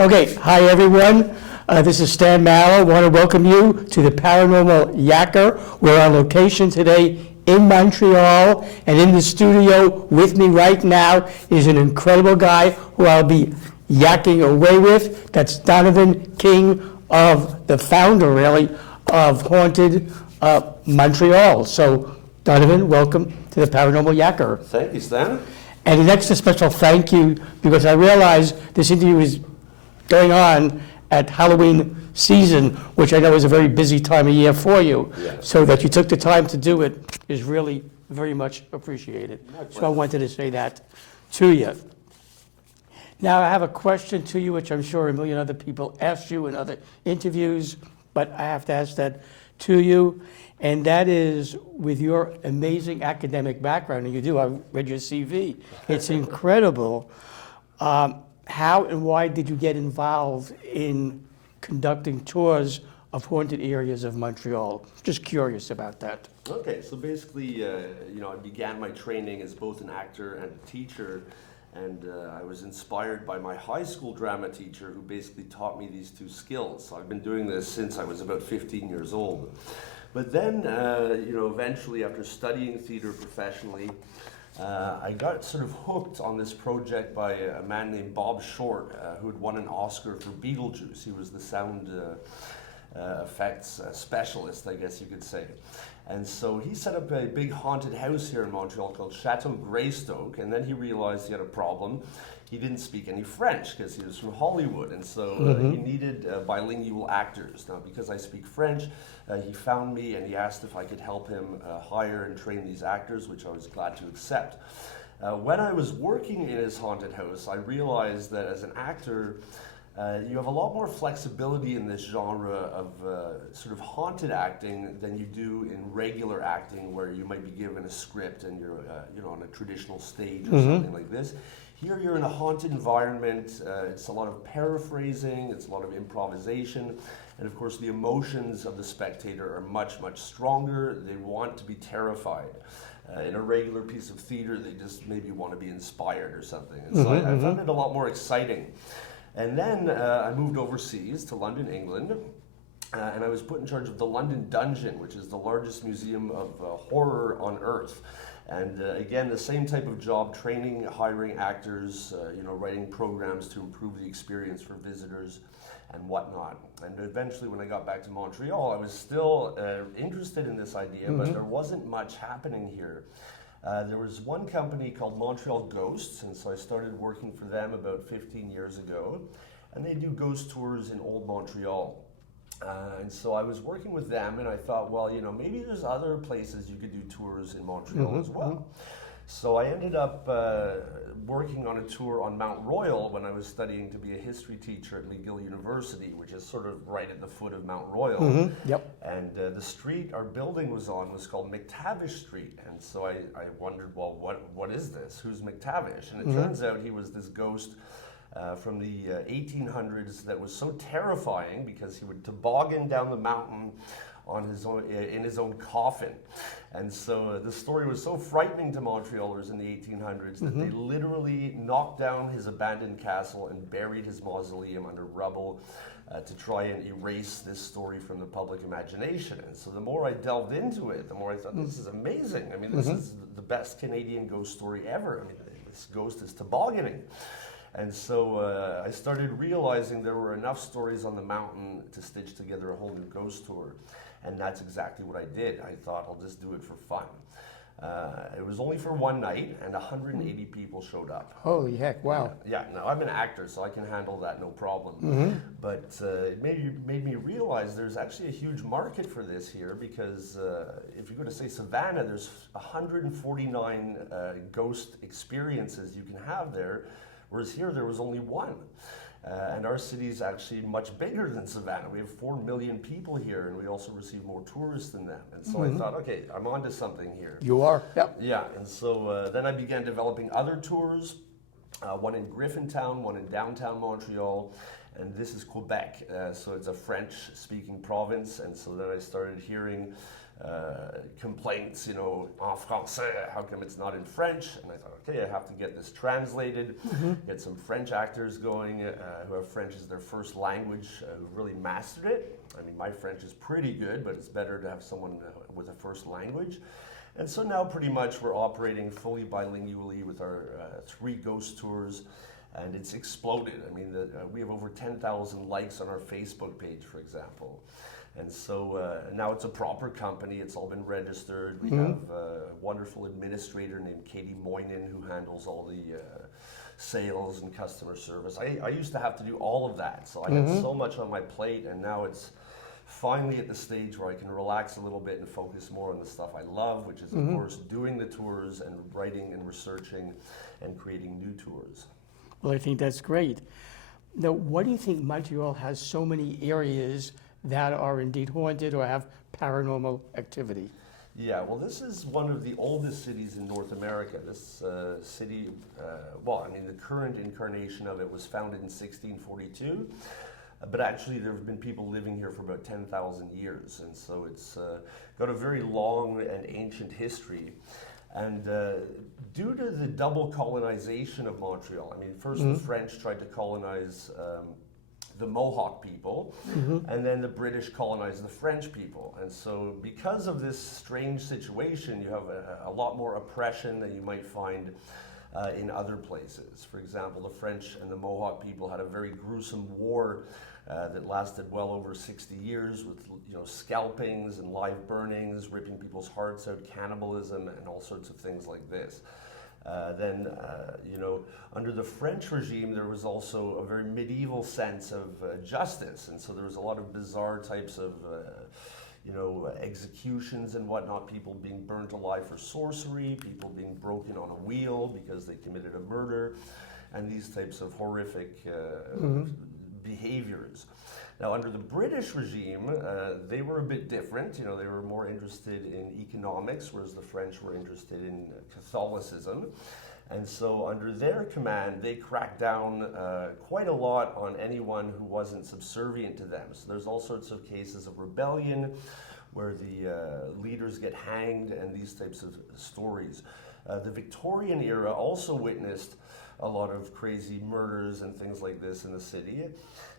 Okay, hi everyone. This is Stan Mallow. I want to welcome you to the Paranormal Yacker. We're on location today in Montreal, and in the studio with me right now is an incredible guy who I'll be yakking away with. That's Donovan King, of the founder, really, of Haunted Montreal. So, Donovan, welcome to the Paranormal Yacker. Thank you, Stan. And next, a special thank you, because I realize this interview is going on at Halloween season, which I know is a very busy time of year for you. Yes. So that you took the time to do it is really very much appreciated. So I wanted to say that to you. Now, I have a question to you, which I'm sure a million other people asked you in other interviews, but I have to ask that to you. And that is, with your amazing academic background, and you do, I read your CV, it's incredible. How and why did you get involved in conducting tours of haunted areas of Montreal? Just curious about that. Okay, so basically, I began my training as both an actor and a teacher, and I was inspired by my high school drama teacher, who basically taught me these two skills. So I've been doing this since I was about 15 years old. But then, eventually, after studying theater professionally, I got sort of hooked on this project by a man named Bob Short, who had won an Oscar for Beetlejuice. He was the sound effects specialist, I guess you could say. And so he set up a big haunted house here in Montreal called Chateau Greystoke, and then he realized he had a problem. He didn't speak any French because he was from Hollywood, and so he needed bilingual actors. Now, because I speak French, he found me and he asked if I could help him hire and train these actors, which I was glad to accept. When I was working in his haunted house, I realized that as an actor, you have a lot more flexibility in this genre of sort of haunted acting than you do in regular acting, where you might be given a script and you're on a traditional stage or something like this. Here you're in a haunted environment. It's a lot of paraphrasing, it's a lot of improvisation, and of course the emotions of the spectator are much, much stronger. They want to be terrified. In a regular piece of theater, they just maybe want to be inspired or something. And so I found it a lot more exciting. And then I moved overseas to London, England, and I was put in charge of the London Dungeon, which is the largest museum of horror on earth. And again, the same type of job, training, hiring actors, writing programs to improve the experience for visitors and whatnot. And eventually, when I got back to Montreal, I was still interested in this idea, but there wasn't much happening here. There was one company called Montreal Ghosts, and so I started working for them about 15 years ago, and they do ghost tours in Old Montreal. And so I was working with them, and I thought, well, maybe there's other places you could do tours in Montreal as well. So I ended up working on a tour on Mount Royal when I was studying to be a history teacher at McGill University, which is sort of right at the foot of Mount Royal. Yep. And the street our building was on was called McTavish Street. And so I wondered, well, what is this? Who's McTavish? And it turns out he was this ghost from the 1800s that was so terrifying because he would toboggan down the mountain on his own, in his own coffin. And so the story was so frightening to Montrealers in the 1800s that they literally knocked down his abandoned castle and buried his mausoleum under rubble to try and erase this story from the public imagination. And so the more I delved into it, the more I thought, this is amazing. I mean, this is the best Canadian ghost story ever. I mean, this ghost is tobogganing. And so I started realizing there were enough stories on the mountain to stitch together a whole new ghost tour. And that's exactly what I did. I thought, I'll just do it for fun. It was only for one night, and 180 people showed up. Holy heck, wow. Yeah, now I'm an actor, so I can handle that no problem. But it made me realize there's actually a huge market for this here, because if you go to, say, Savannah, there's 149 ghost experiences you can have there, whereas here there was only one. And our city is actually much bigger than Savannah. We have 4 million people here, and we also receive more tourists than them. And so I thought, okay, I'm onto something here. You are? Yep. Yeah, and so then I began developing other tours, one in Griffintown, one in downtown Montreal, and this is Quebec. So it's a French-speaking province, and so then I started hearing complaints, you know, en français, how come it's not in French? And I thought, okay, I have to get this translated, get some French actors going who have French as their first language, who've really mastered it. I mean, my French is pretty good, but it's better to have someone with a first language. And so now pretty much we're operating fully bilingually with our 3 ghost tours, and it's exploded. I mean, we have over 10,000 likes on our Facebook page, for example. And so now it's a proper company. It's all been registered. We have a wonderful administrator named Katie Moynihan who handles all the sales and customer service. I used to have to do all of that. So I had so much on my plate, and now it's finally at the stage where I can relax a little bit and focus more on the stuff I love, which is, of course, doing the tours and writing and researching and creating new tours. Well, I think that's great. Now, why do you think Montreal has so many areas that are indeed haunted or have paranormal activity? Yeah, well, this is one of the oldest cities in North America. This city, well, I mean, the current incarnation of it was founded in 1642, but actually there have been people living here for about 10,000 years, and so it's got a very long and ancient history. And due to the double colonization of Montreal, I mean, first the French tried to colonize the Mohawk people, and then the British colonized the French people. And so because of this strange situation, you have a lot more oppression than you might find in other places. For example, the French and the Mohawk people had a very gruesome war that lasted well over 60 years with, you know, scalpings and live burnings, ripping people's hearts out, cannibalism, and all sorts of things like this. Then, you know, under the French regime, there was also a very medieval sense of justice, and so there was a lot of bizarre types of, you know, executions and whatnot, people being burnt alive for sorcery, people being broken on a wheel because they committed a murder, and these types of horrific behaviors. Now, under the British regime, they were a bit different. You know, they were more interested in economics, whereas the French were interested in Catholicism. And so under their command, they cracked down quite a lot on anyone who wasn't subservient to them. So there's all sorts of cases of rebellion where the leaders get hanged and these types of stories. The Victorian era also witnessed a lot of crazy murders and things like this in the city.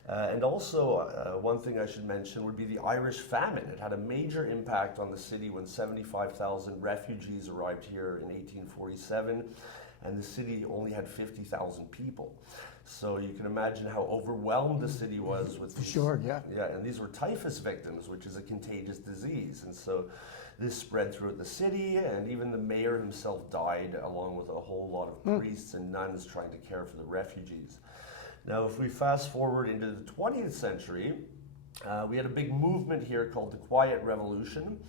And also, one thing I should mention would be the Irish famine. It had a major impact on the city when 75,000 refugees arrived here in 1847, and the city only had 50,000 people. So you can imagine how overwhelmed the city was with these, Sure, yeah. Yeah, and these were typhus victims, which is a contagious disease. And so this spread throughout the city, and even the mayor himself died, along with a whole lot of priests and nuns trying to care for the refugees. Now, if we fast forward into the 20th century, we had a big movement here called the Quiet Revolution,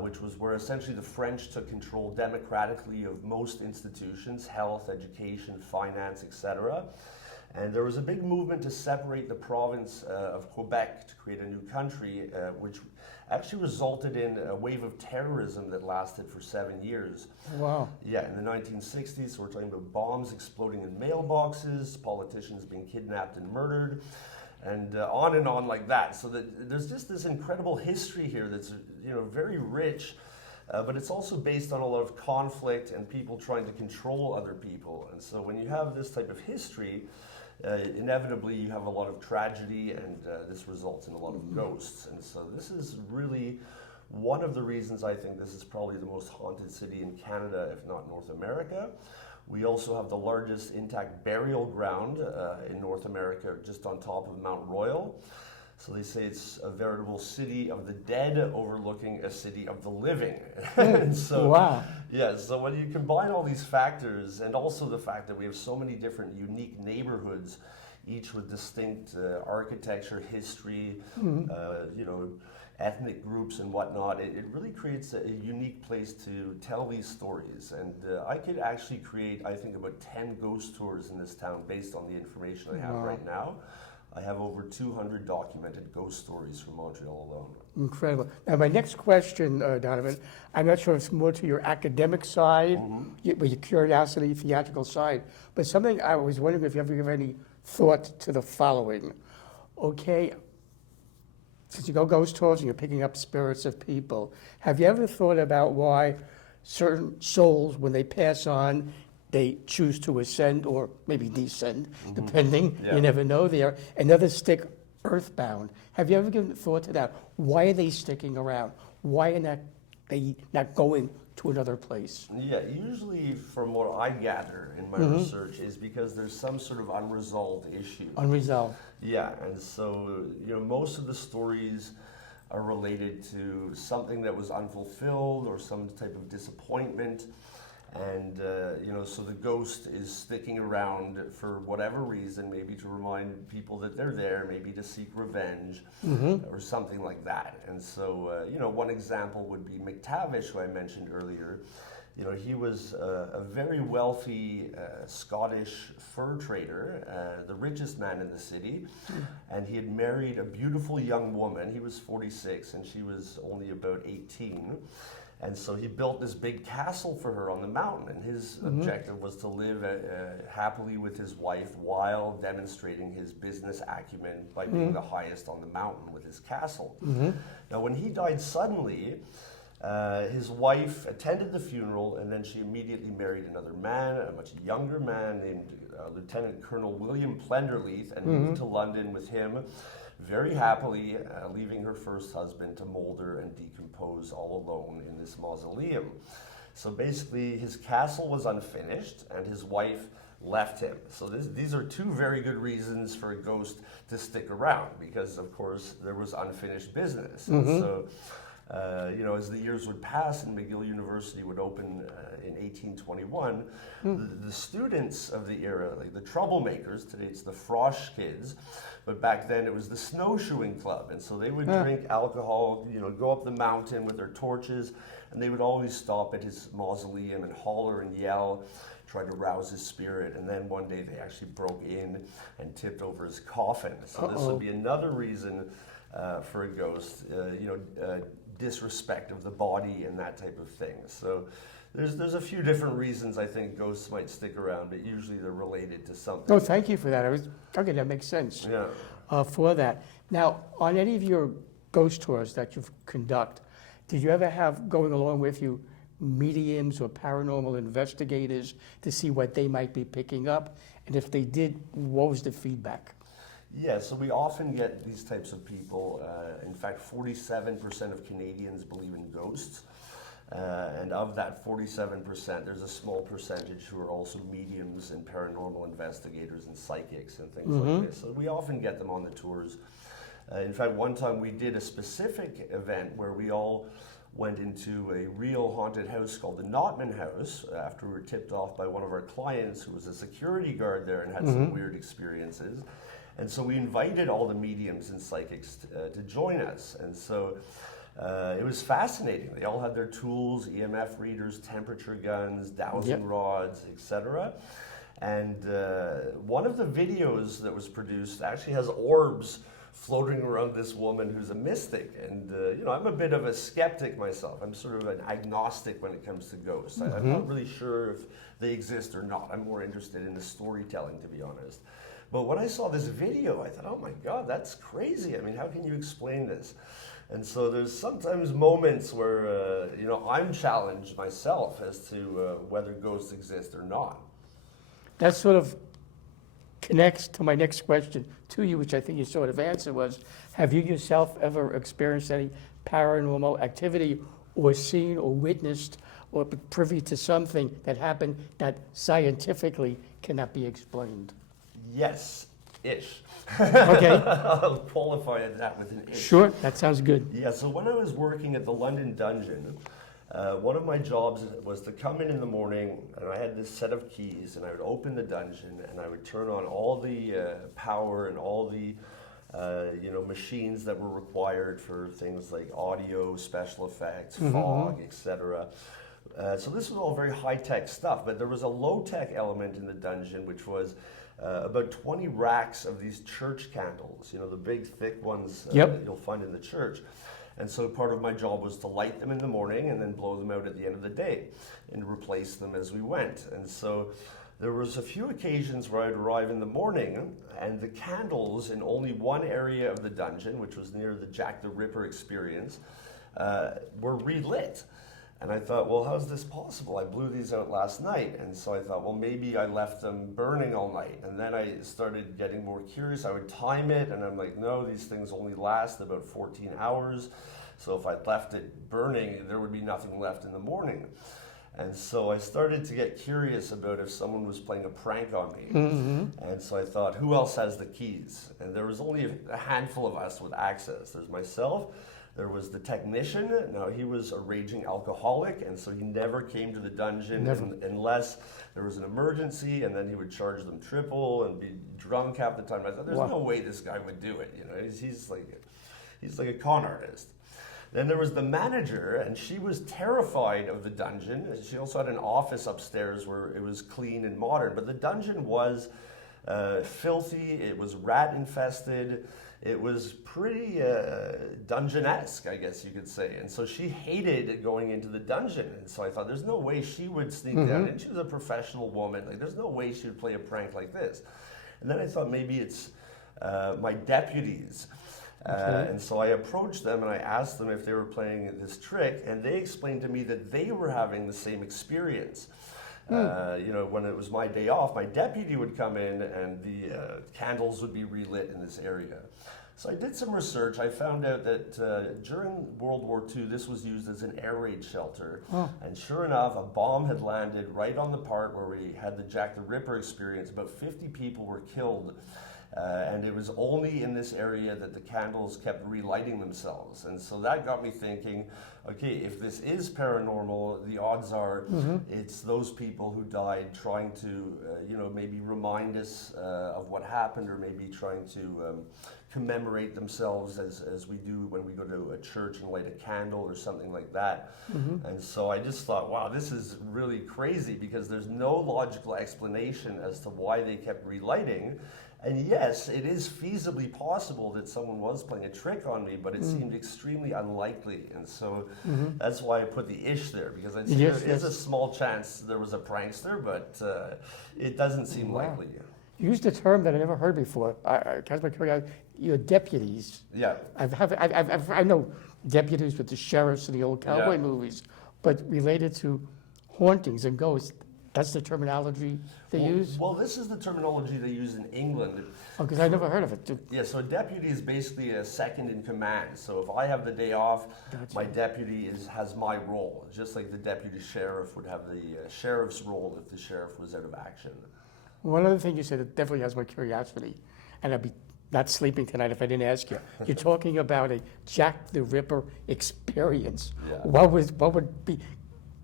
which was where essentially the French took control democratically of most institutions, health, education, finance, etc. And there was a big movement to separate the province of Quebec to create a new country, which actually resulted in a wave of terrorism that lasted for 7 years. Wow. Yeah, in the 1960s, so we're talking about bombs exploding in mailboxes, politicians being kidnapped and murdered, and on like that. So there's just this incredible history here that's, you know, very rich, but it's also based on a lot of conflict and people trying to control other people. And so when you have this type of history, inevitably you have a lot of tragedy, and this results in a lot of ghosts. And so this is really one of the reasons I think this is probably the most haunted city in Canada, if not North America. We also have the largest intact burial ground in North America, just on top of Mount Royal. So they say it's a veritable city of the dead overlooking a city of the living. And so, wow. Yeah, so when you combine all these factors, and also the fact that we have so many different unique neighborhoods, each with distinct architecture, history, you know, ethnic groups and whatnot, it really creates a unique place to tell these stories. And I could actually create, I think, about 10 ghost tours in this town based on the information I have right now. I have over 200 documented ghost stories from Montreal alone. Incredible. Now, my next question, Donovan, I'm not sure if it's more to your academic side, your curiosity, theatrical side, but something I was wondering if you ever give any thought to the following. Okay, since you go ghost tours and you're picking up spirits of people, have you ever thought about why certain souls, when they pass on, they choose to ascend or maybe descend, depending, Yeah. you never know there, and others stick earthbound. Have you ever given thought to that? Why are they sticking around? Why are they not going to another place? Yeah, usually from what I gather in my research is because there's some sort of unresolved issue. Unresolved. Yeah, and so, most of the stories are related to something that was unfulfilled or some type of disappointment. And, so the ghost is sticking around for whatever reason, maybe to remind people that they're there, maybe to seek revenge or something like that. And so, one example would be McTavish, who I mentioned earlier. He was a very wealthy Scottish fur trader, the richest man in the city, and he had married a beautiful young woman. He was 46 and she was only about 18. And so he built this big castle for her on the mountain, and his objective was to live happily with his wife while demonstrating his business acumen by being the highest on the mountain with his castle. Now, when he died suddenly, his wife attended the funeral, and then she immediately married another man, a much younger man named Lieutenant Colonel William Plenderleith, and moved to London with him very happily, leaving her first husband to molder and decompose all alone in this mausoleum. So basically, his castle was unfinished, and his wife left him. So these are two very good reasons for a ghost to stick around, because, of course, there was unfinished business. And so, as the years would pass and McGill University would open in 1821, the students of the era, like the troublemakers, today it's the Frosh kids, but back then it was the snowshoeing club. And so they would drink alcohol, go up the mountain with their torches, and they would always stop at his mausoleum and holler and yell, try to rouse his spirit. And then one day they actually broke in and tipped over his coffin. So this would be another reason for a ghost, disrespect of the body and that type of thing. So there's a few different reasons I think ghosts might stick around, but usually they're related to something. Oh, thank you for that. Okay, that makes sense. Yeah. For that. Now, on any of your ghost tours that you've conduct, did you ever have going along with you mediums or paranormal investigators to see what they might be picking up? And if they did, what was the feedback? Yeah, so we often get these types of people. In fact, 47% of Canadians believe in ghosts. And of that 47%, there's a small percentage who are also mediums and paranormal investigators and psychics and things like this. So we often get them on the tours. In fact, one time we did a specific event where we all went into a real haunted house called the Notman House after we were tipped off by one of our clients who was a security guard there and had some weird experiences. And so we invited all the mediums and psychics to join us. And so it was fascinating. They all had their tools, EMF readers, temperature guns, dowsing rods, etc. And one of the videos that was produced actually has orbs floating around this woman who's a mystic. And, I'm a bit of a skeptic myself. I'm sort of an agnostic when it comes to ghosts. I'm not really sure if they exist or not. I'm more interested in the storytelling, to be honest. But when I saw this video, I thought, oh my God, that's crazy. I mean, how can you explain this? And so there's sometimes moments where, I'm challenged myself as to whether ghosts exist or not. That sort of connects to my next question to you, which I think you sort of answered was, have you yourself ever experienced any paranormal activity or seen or witnessed or been privy to something that happened that scientifically cannot be explained? Yes-ish. Okay. I'll qualify that with an ish. Sure, that sounds good. Yeah, so when I was working at the London Dungeon, one of my jobs was to come in the morning, and I had this set of keys, and I would open the dungeon, and I would turn on all the power and all the machines that were required for things like audio, special effects, fog, etc. So this was all very high-tech stuff, but there was a low-tech element in the dungeon, which was about 20 racks of these church candles, the big, thick ones that you'll find in the church. And so part of my job was to light them in the morning and then blow them out at the end of the day and replace them as we went. And so There was a few occasions where I'd arrive in the morning and the candles in only one area of the dungeon, which was near the Jack the Ripper experience, were relit. And I thought, well, how's this possible? I blew these out last night. And so I thought, well, maybe I left them burning all night. And then I started getting more curious. I would time it, and I'm like, no, these things only last about 14 hours. So if I'd left it burning, there would be nothing left in the morning. And so I started to get curious about if someone was playing a prank on me. And so I thought, who else has the keys? And there was only a handful of us with access. There's myself. There was the technician. Now, he was a raging alcoholic, and so he never came to the dungeon unless there was an emergency, and then he would charge them triple and be drunk half the time. I thought, there's no way this guy would do it. You know, he's like a con artist. Then there was the manager, and she was terrified of the dungeon. She also had an office upstairs where it was clean and modern, but the dungeon was filthy. It was rat infested. It was pretty dungeon-esque, I guess you could say. And so she hated going into the dungeon. And so I thought, there's no way she would sneak down. And she was a professional woman. Like, there's no way she would play a prank like this. And then I thought maybe it's my deputies. And so I approached them and I asked them if they were playing this trick. And they explained to me that they were having the same experience. You know, when it was my day off, my deputy would come in and the candles would be relit in this area. So I did some research. I found out that during World War II, this was used as an air raid shelter. And sure enough, a bomb had landed right on the part where we had the Jack the Ripper experience. About 50 people were killed. And it was only in this area that the candles kept relighting themselves. And so that got me thinking, okay, if this is paranormal, the odds are it's those people who died trying to, you know, maybe remind us of what happened, or maybe trying to commemorate themselves as we do when we go to a church and light a candle or something like that. And so I just thought, wow, this is really crazy, because there's no logical explanation as to why they kept relighting. And yes, it is feasibly possible that someone was playing a trick on me, but it seemed extremely unlikely. And so that's why I put the ish there, because I'd say there is a small chance there was a prankster, but it doesn't seem likely. You used a term that I never heard before. I catch my curiosity. Your deputies. Yeah. I know deputies with the sheriffs in the old cowboy movies, but related to hauntings and ghosts, that's the terminology they use? Well, this is the terminology they use in England. Oh, because I never heard of it. Yeah, so a deputy is basically a second in command. So if I have the day off, my deputy has my role, just like the deputy sheriff would have the sheriff's role if the sheriff was out of action. One other thing you said that definitely has my curiosity, and I'd be not sleeping tonight if I didn't ask you. You're talking about a Jack the Ripper experience. Yeah. What would be,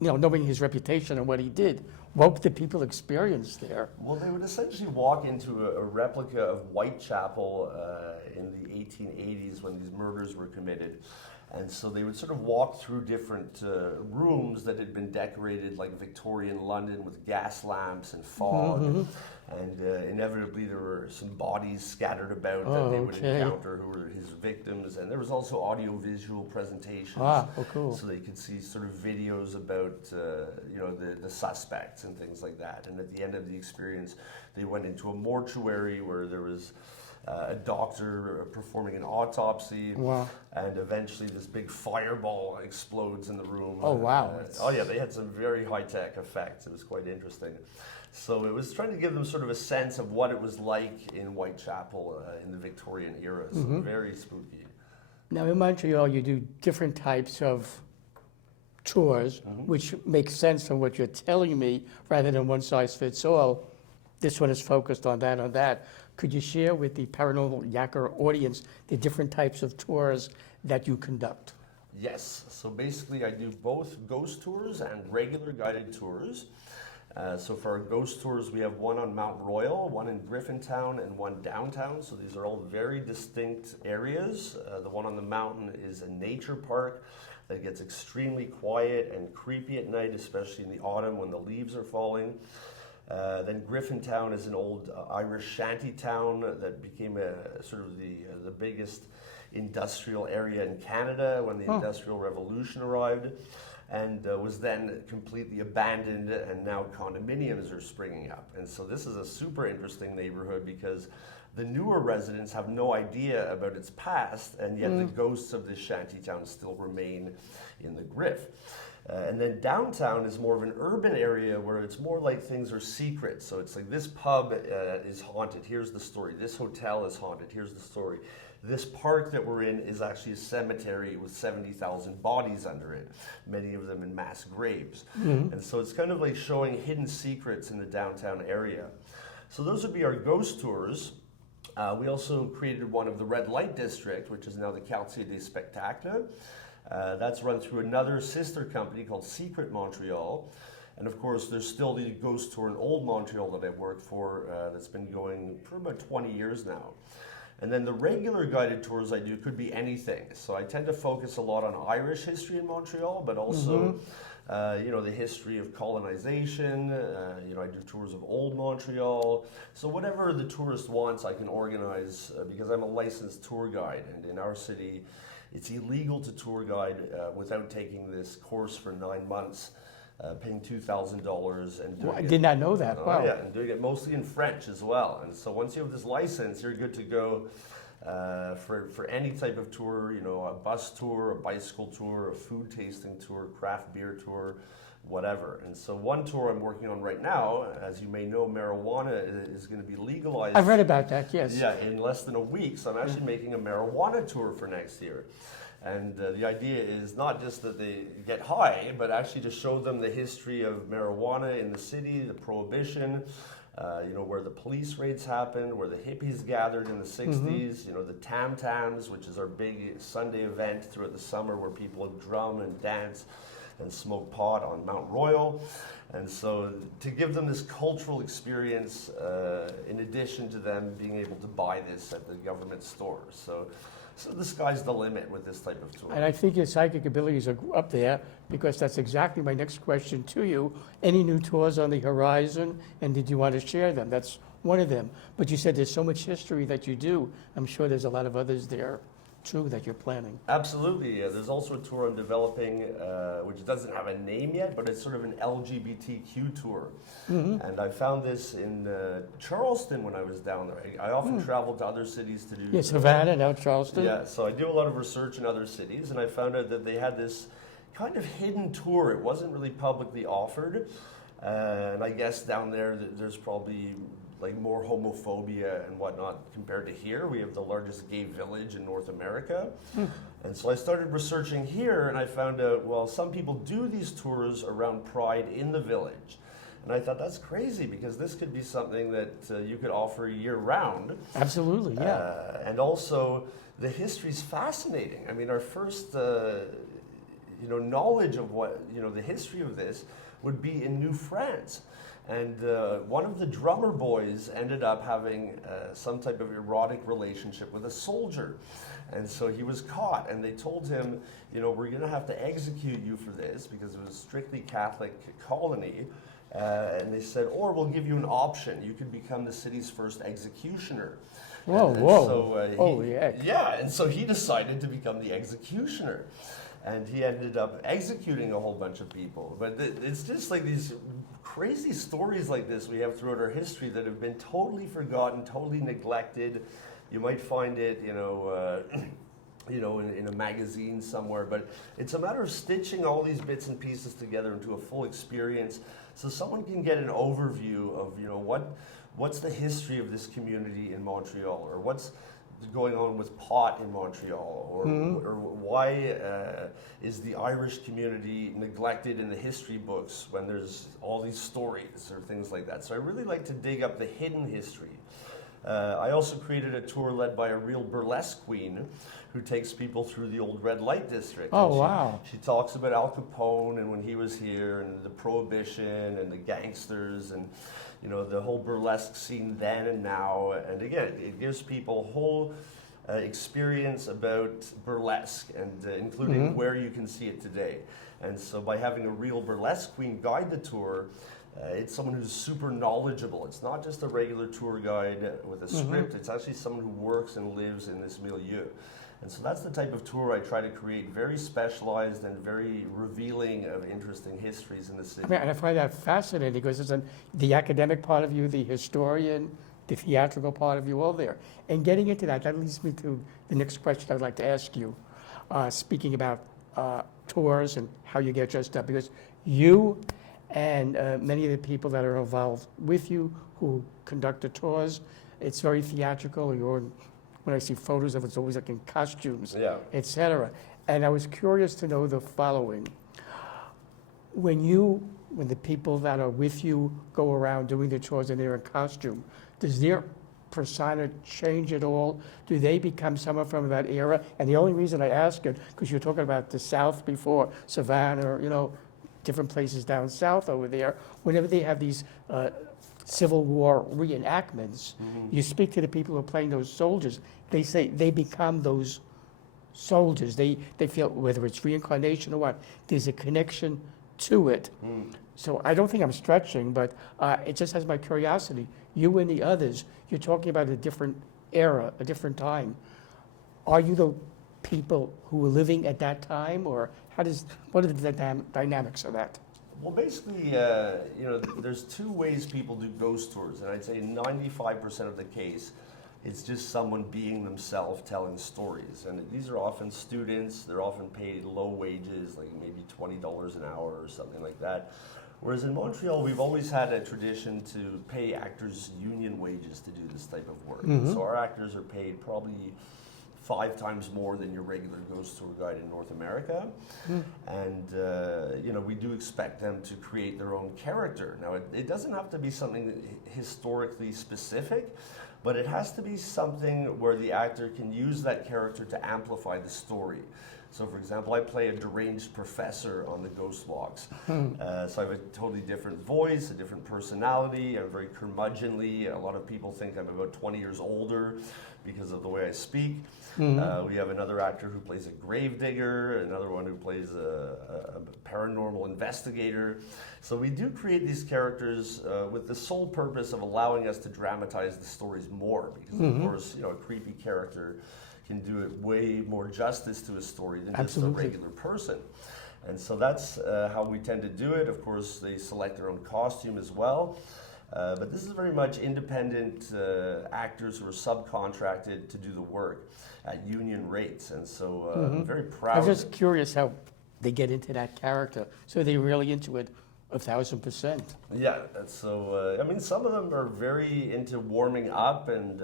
you know, knowing his reputation and what he did, what would the people experience there? Well, they would essentially walk into a replica of Whitechapel in the 1880s when these murders were committed. And so they would sort of walk through different rooms that had been decorated like Victorian London with gas lamps and fog. And inevitably there were some bodies scattered about that they would encounter who were his victims. And there was also audio-visual presentations. Cool. So they could see sort of videos about, you know, the suspects and things like that. And at the end of the experience, they went into a mortuary where there was a doctor performing an autopsy, and eventually this big fireball explodes in the room. Oh, wow. They had some very high-tech effects. It was quite interesting. So it was trying to give them sort of a sense of what it was like in Whitechapel in the Victorian era. So very spooky. Now in Montreal, you do different types of tours, which makes sense from what you're telling me, rather than one size fits all. This one is focused on that. Could you share with the Paranormal Yacker audience the different types of tours that you conduct? Yes, so basically I do both ghost tours and regular guided tours. So for our ghost tours, we have one on Mount Royal, one in Griffintown, and one downtown. So these are all very distinct areas. The one on the mountain is a nature park that gets extremely quiet and creepy at night, especially in the autumn when the leaves are falling. Then Griffintown is an old Irish shanty town that became sort of the biggest industrial area in Canada when the Industrial Revolution arrived, and was then completely abandoned, and now condominiums are springing up. And so this is a super interesting neighborhood because the newer residents have no idea about its past, and yet the ghosts of this shantytown still remain in the griff. And then downtown is more of an urban area where it's more like things are secret. So it's like this pub is haunted, here's the story. This hotel is haunted, here's the story. This park that we're in is actually a cemetery with 70,000 bodies under it, many of them in mass graves. And so it's kind of like showing hidden secrets in the downtown area. So those would be our ghost tours. We also created one of the Red Light District, which is now the Quartier des Spectacles. That's run through another sister company called Secret Montreal. And of course, there's still the ghost tour in Old Montreal that I've worked for that's been going for about 20 years now. And then the regular guided tours I do could be anything. So I tend to focus a lot on Irish history in Montreal, but also the history of colonization. I do tours of Old Montreal. So whatever the tourist wants, I can organize because I'm a licensed tour guide. And in our city, it's illegal to tour guide without taking this course for 9 months. Paying $2,000 and doing I did not know that. Wow. Yeah, and doing it mostly in French as well. And so once you have this license, you're good to go for any type of tour, a bus tour, a bicycle tour, a food tasting tour, craft beer tour, whatever. And so one tour I'm working on right now, as you may know, marijuana is going to be legalized. I've read about that, yes. Yeah, in less than a week. So I'm actually making a marijuana tour for next year. And the idea is not just that they get high, but actually to show them the history of marijuana in the city, the prohibition, where the police raids happened, where the hippies gathered in the 60s, the Tam Tams, which is our big Sunday event throughout the summer where people drum and dance and smoke pot on Mount Royal. And so to give them this cultural experience in addition to them being able to buy this at the government store. So the sky's the limit with this type of tour. And I think your psychic abilities are up there because that's exactly my next question to you. Any new tours on the horizon, and did you want to share them? That's one of them. But you said there's so much history that you do. I'm sure there's a lot of others there too that you're planning. Absolutely. There's also a tour I'm developing, which doesn't have a name yet, but it's sort of an LGBTQ tour. And I found this in Charleston when I was down there. I often travel to other cities to do... Yes, Havana, now Charleston. Yeah, so I do a lot of research in other cities, and I found out that they had this kind of hidden tour. It wasn't really publicly offered. And I guess down there, there's probably like more homophobia and whatnot compared to here. We have the largest gay village in North America. And so I started researching here and I found out, well, some people do these tours around Pride in the village. And I thought that's crazy because this could be something that you could offer year round. Absolutely, yeah. And also the history's fascinating. I mean, our first knowledge of what, the history of this would be in New France. And one of the drummer boys ended up having some type of erotic relationship with a soldier. And so he was caught, and they told him, we're going to have to execute you for this because it was a strictly Catholic colony. And they said, or we'll give you an option. You could become the city's first executioner. Whoa. So, holy heck. Yeah, and so he decided to become the executioner. And he ended up executing a whole bunch of people. But it's just like these crazy stories like this we have throughout our history that have been totally forgotten, totally neglected. You might find it, in a magazine somewhere, but it's a matter of stitching all these bits and pieces together into a full experience so someone can get an overview of, what's the history of this community in Montreal, or what's going on with pot in Montreal, or why is the Irish community neglected in the history books when there's all these stories or things like that. So I really like to dig up the hidden history. I also created a tour led by a real burlesque queen who takes people through the old red light district. Oh, wow. She talks about Al Capone and when he was here and the prohibition and the gangsters and the whole burlesque scene then and now. And again, it gives people a whole experience about burlesque and including where you can see it today. And so by having a real burlesque queen guide the tour, it's someone who's super knowledgeable. It's not just a regular tour guide with a script. It's actually someone who works and lives in this milieu. And so that's the type of tour I try to create, very specialized and very revealing of interesting histories in the city. I mean, and I find that fascinating because it's the academic part of you, the historian, the theatrical part of you, all there. And getting into that leads me to the next question I'd like to ask you, speaking about tours and how you get dressed up, because you and many of the people that are involved with you who conduct the tours, it's very theatrical. When I see photos of it, it's always like in costumes, Yeah. etc. And I was curious to know the following. When the people that are with you go around doing the tours and they're in costume, does their persona change at all? Do they become someone from that era? And the only reason I ask it, because you're talking about the South before, Savannah, or, different places down south over there, whenever they have these Civil War reenactments, you speak to the people who are playing those soldiers, they say they become those soldiers. They feel, whether it's reincarnation or what, there's a connection to it. So I don't think I'm stretching, but it just has my curiosity. You and the others, you're talking about a different era, a different time. Are you the people who were living at that time, or what are the dynamics of that? Well, basically, there's two ways people do ghost tours, and I'd say 95% of the case, it's just someone being themselves telling stories. And these are often students, they're often paid low wages, like maybe $20 an hour or something like that. Whereas in Montreal, we've always had a tradition to pay actors union wages to do this type of work. So our actors are paid probably 5 times more than your regular ghost tour guide in North America. And we do expect them to create their own character. Now, it doesn't have to be something historically specific, but it has to be something where the actor can use that character to amplify the story. So, for example, I play a deranged professor on the Ghost Walks. So I have a totally different voice, a different personality. I'm very curmudgeonly. A lot of people think I'm about 20 years older because of the way I speak. We have another actor who plays a gravedigger, another one who plays a paranormal investigator. So we do create these characters with the sole purpose of allowing us to dramatize the stories more, because of course, a creepy character can do it way more justice to a story than just a regular person. And so that's how we tend to do it. Of course, they select their own costume as well. But this is very much independent actors who are subcontracted to do the work at union rates. And so I'm very proud. I was just curious how they get into that character. So they're really into it 1,000%. Yeah, and so, some of them are very into warming up, and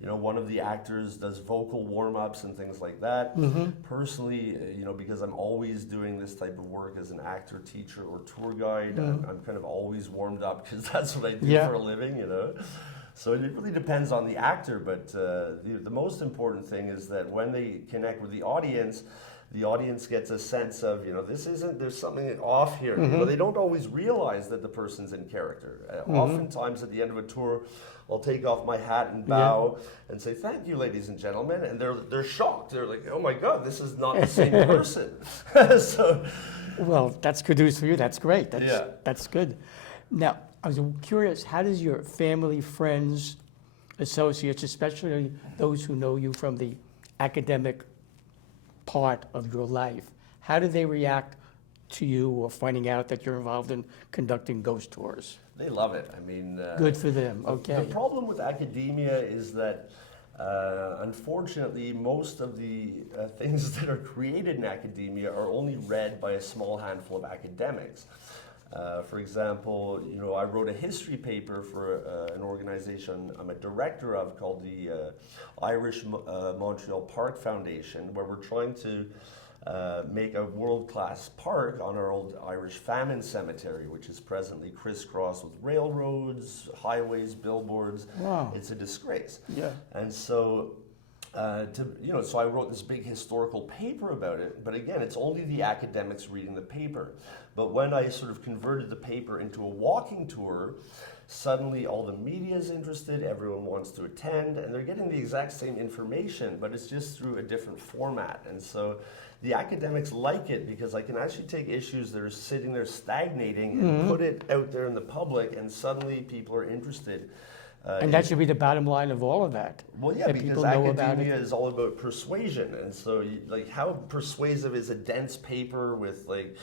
one of the actors does vocal warm-ups and things like that. Personally, because I'm always doing this type of work as an actor, teacher, or tour guide, I'm kind of always warmed up because that's what I do for a living, So it really depends on the actor, but the most important thing is that when they connect with the audience gets a sense of, there's something off here. They don't always realize that the person's in character. Oftentimes at the end of a tour, I'll take off my hat and bow and say, "Thank you, ladies and gentlemen," and they're shocked. They're like, "Oh my God, this is not the same person." Well, that's good news for you. That's great. That's good. Now, I was curious, how does your family, friends, associates, especially those who know you from the academic part of your life, how do they react to you or finding out that you're involved in conducting ghost tours? They love it. Good for them. Okay. The problem with academia is that, unfortunately, most of the things that are created in academia are only read by a small handful of academics. For example, I wrote a history paper for an organization I'm a director of called the Irish Montreal Park Foundation, where we're trying to make a world-class park on our old Irish famine cemetery, which is presently crisscrossed with railroads, highways, billboards. Wow. It's a disgrace. Yeah. And so, so I wrote this big historical paper about it, but again, it's only the academics reading the paper. But when I sort of converted the paper into a walking tour, suddenly all the media is interested, everyone wants to attend, and they're getting the exact same information, but it's just through a different format. And so the academics like it because I can actually take issues that are sitting there stagnating and put it out there in the public, and suddenly people are interested. And that should be the bottom line of all of that. Well, yeah, that because people know about academia it. is all about persuasion, and so like how persuasive is a dense paper with like,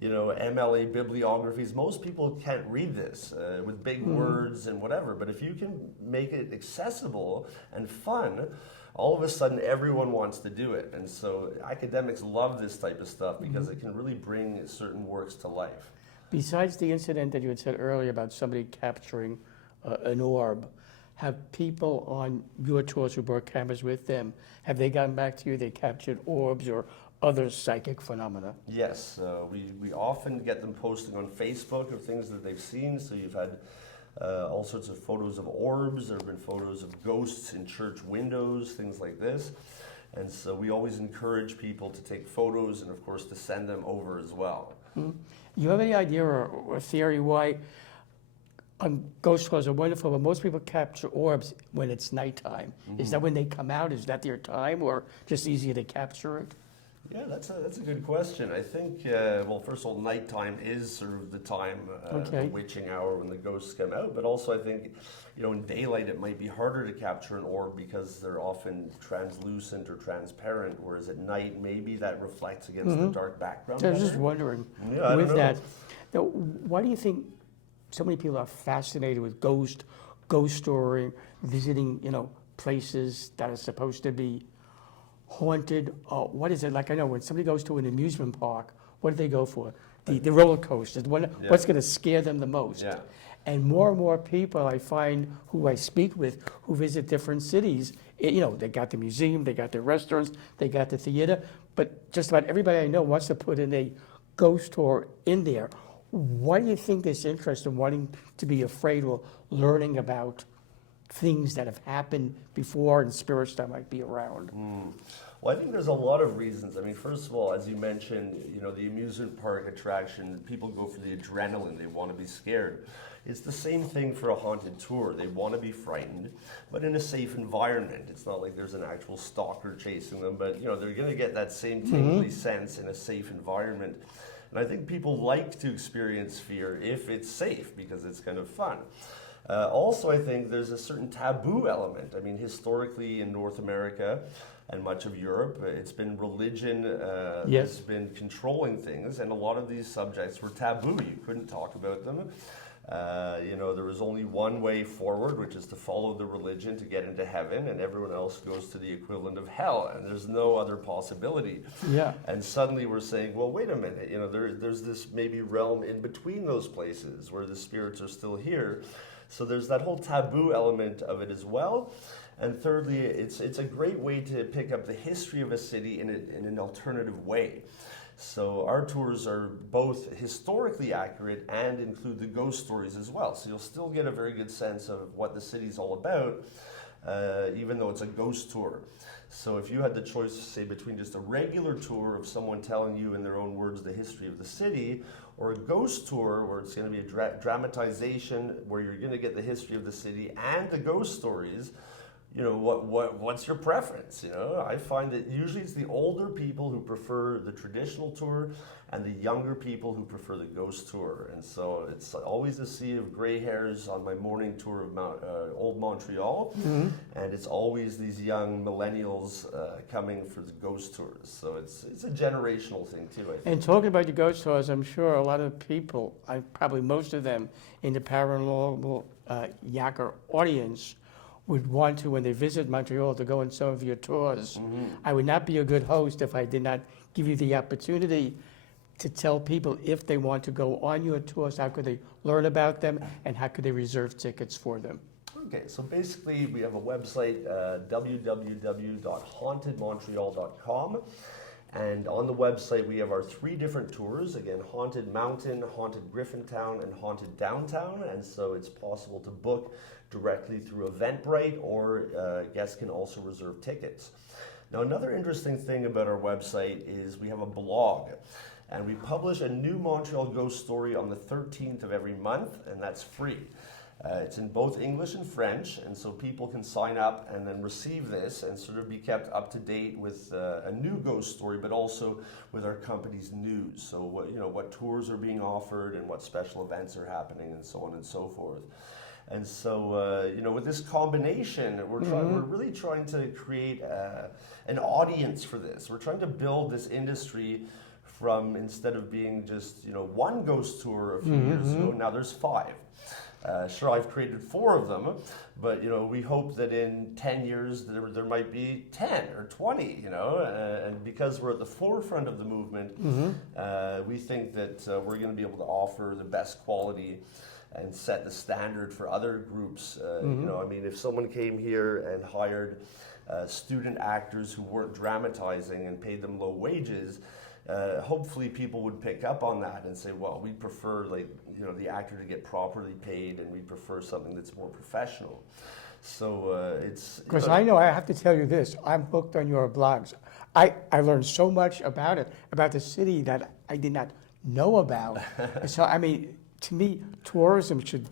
MLA bibliographies? Most people can't read this with big words and whatever. But if you can make it accessible and fun, all of a sudden everyone wants to do it. And so academics love this type of stuff because it can really bring certain works to life. Besides the incident that you had said earlier about somebody capturing an orb, have people on your tours who brought cameras with them, have they gotten back to you, they captured orbs or other psychic phenomena? Yes, we often get them posting on Facebook of things that they've seen. So you've had all sorts of photos of orbs. There have been photos of ghosts in church windows, things like this. And so we always encourage people to take photos and, of course, to send them over as well. You have any idea or theory why ghost tours are wonderful, but most people capture orbs when it's nighttime? Is that when they come out? Is that their time, or just easier to capture it? Yeah, that's a good question. I think, well, first of all, nighttime is sort of the time, the witching hour when the ghosts come out. But also, I think, in daylight it might be harder to capture an orb because they're often translucent or transparent, whereas at night maybe that reflects against the dark background. I was just wondering with that. Now, why do you think so many people are fascinated with ghost story, visiting, places that are supposed to be haunted? What is it like? I know when somebody goes to an amusement park, what do they go for? The roller coasters. What's going to scare them the most? Yeah. And more people I find who I speak with who visit different cities, they got the museum, they got the restaurants, they got the theater, but just about everybody I know wants to put in a ghost tour in there. Why do you think this interest in wanting to be afraid or learning about things that have happened before and spirits that might be around? Well, I think there's a lot of reasons. I mean, first of all, as you mentioned, the amusement park attraction, people go for the adrenaline. They want to be scared. It's the same thing for a haunted tour. They want to be frightened, but in a safe environment. It's not like there's an actual stalker chasing them, but, they're going to get that same tingly sense in a safe environment. And I think people like to experience fear if it's safe because it's kind of fun. Also, I think there's a certain taboo element. I mean, historically in North America and much of Europe, it's been religion that's been controlling things, and a lot of these subjects were taboo. You couldn't talk about them. There was only one way forward, which is to follow the religion to get into heaven, and everyone else goes to the equivalent of hell, and there's no other possibility. Yeah. And suddenly we're saying, well, wait a minute, there's this maybe realm in between those places where the spirits are still here. So there's that whole taboo element of it as well. And thirdly, it's a great way to pick up the history of a city in an alternative way. So our tours are both historically accurate and include the ghost stories as well. So you'll still get a very good sense of what the city's all about, even though it's a ghost tour. So if you had the choice, say, between just a regular tour of someone telling you in their own words the history of the city, or a ghost tour where it's going to be a dramatization where you're going to get the history of the city and the ghost stories, what's your preference? I find that usually it's the older people who prefer the traditional tour and the younger people who prefer the ghost tour. And so it's always a sea of gray hairs on my morning tour of Old Montreal. And it's always these young millennials coming for the ghost tours. So it's a generational thing too, I think. And talking about the ghost tours, I'm sure a lot of people, probably most of them in the Paranormal Yacker audience, would want to, when they visit Montreal, to go on some of your tours. I would not be a good host if I did not give you the opportunity to tell people if they want to go on your tours, how could they learn about them, and how could they reserve tickets for them? Okay, so basically we have a website, www.hauntedmontreal.com. And on the website, we have our 3 different tours. Again, Haunted Mountain, Haunted Griffintown, and Haunted Downtown. And so it's possible to book directly through Eventbrite, or guests can also reserve tickets. Now, another interesting thing about our website is we have a blog. And we publish a new Montreal ghost story on the 13th of every month, and that's free. It's in both English and French, and so people can sign up and then receive this and sort of be kept up to date with a new ghost story, but also with our company's news. So what tours are being offered and what special events are happening and so on and so forth. And so, you know, with this combination, we're really trying to create an audience for this. We're trying to build this industry from, instead of being just, you know, one ghost tour a few years ago, now there's 5. Sure, I've created 4 of them, but, you know, we hope that in 10 years there might be 10 or 20, you know, and because we're at the forefront of the movement, we think that we're going to be able to offer the best quality and set the standard for other groups. You know, I mean, if someone came here and hired student actors who weren't dramatizing and paid them low wages, hopefully people would pick up on that and say, well, we prefer, like, you know, the actor to get properly paid, and we prefer something that's more professional. So it's... Because I know, I have to tell you this, I'm hooked on your blogs. I learned so much about it, about the city that I did not know about. So, I mean, to me, tourism should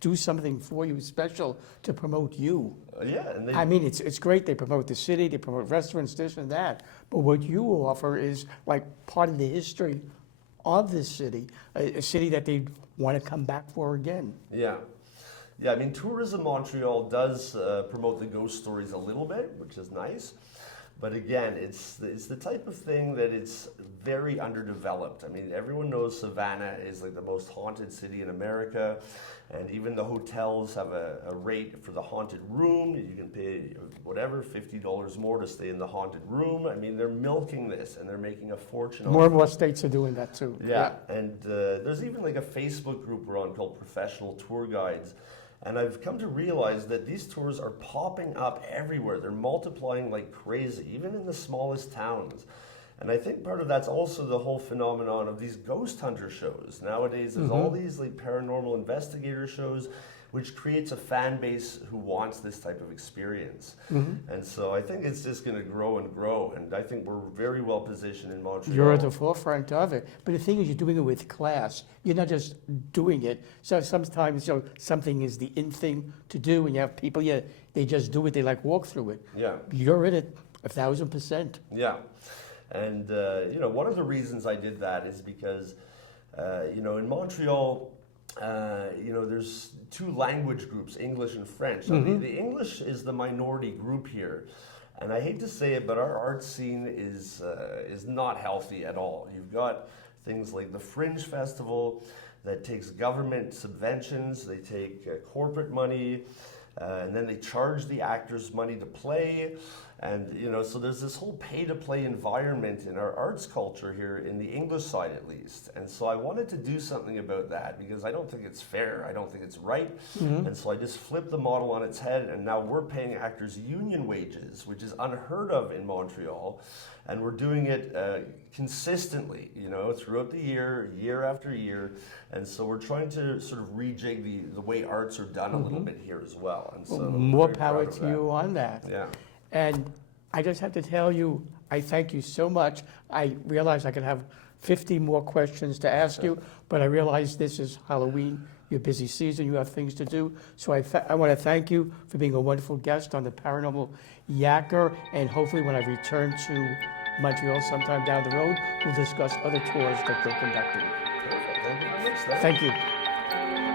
do something for you special to promote you. Yeah, and I mean, it's great. They promote the city, they promote restaurants, this and that. But what you offer is like part of the history of this city, a city that they want to come back for again. Yeah. Yeah, I mean, Tourism Montreal does promote the ghost stories a little bit, which is nice. But again, it's the type of thing that it's very underdeveloped. I mean, everyone knows Savannah is like the most haunted city in America, and even the hotels have a rate for the haunted room. You can pay whatever, $50 more to stay in the haunted room. I mean, they're milking this, and they're making a fortune. More and more states are doing that too. Yeah, and there's even like a Facebook group we're on called Professional Tour Guides. And I've come to realize that these tours are popping up everywhere. They're multiplying like crazy, even in the smallest towns. And I think part of that's also the whole phenomenon of these ghost hunter shows. Nowadays, there's all these like paranormal investigator shows, which creates a fan base who wants this type of experience. And so I think it's just going to grow and grow. And I think we're very well positioned in Montreal. You're at the forefront of it. But the thing is, you're doing it with class. You're not just doing it. So sometimes, you know, something is the in thing to do, and you have people, they just do it. They like walk through it. Yeah. You're in it 1,000%. Yeah. And, you know, one of the reasons I did that is because, you know, in Montreal, you know, there's 2 language groups, English and French. Now, the English is the minority group here. And I hate to say it, but our art scene is not healthy at all. You've got things like the Fringe Festival that takes government subventions, they take corporate money, and then they charge the actors money to play. And, you know, so there's this whole pay-to-play environment in our arts culture here, in the English side at least. And so I wanted to do something about that because I don't think it's fair. I don't think it's right. And so I just flipped the model on its head, and now we're paying actors union wages, which is unheard of in Montreal. And we're doing it consistently, you know, throughout the year, year after year. And so we're trying to sort of rejig the way arts are done a little bit here as well. And so More power to you on that. Yeah. And I just have to tell you, I thank you so much. I realize I could have 50 more questions to ask you, but I realize this is Halloween, your busy season, you have things to do. So I want to thank you for being a wonderful guest on the Paranormal Yacker, and hopefully when I return to Montreal sometime down the road, we'll discuss other tours that they're conducting. Perfect. Thank you very much. Thank you.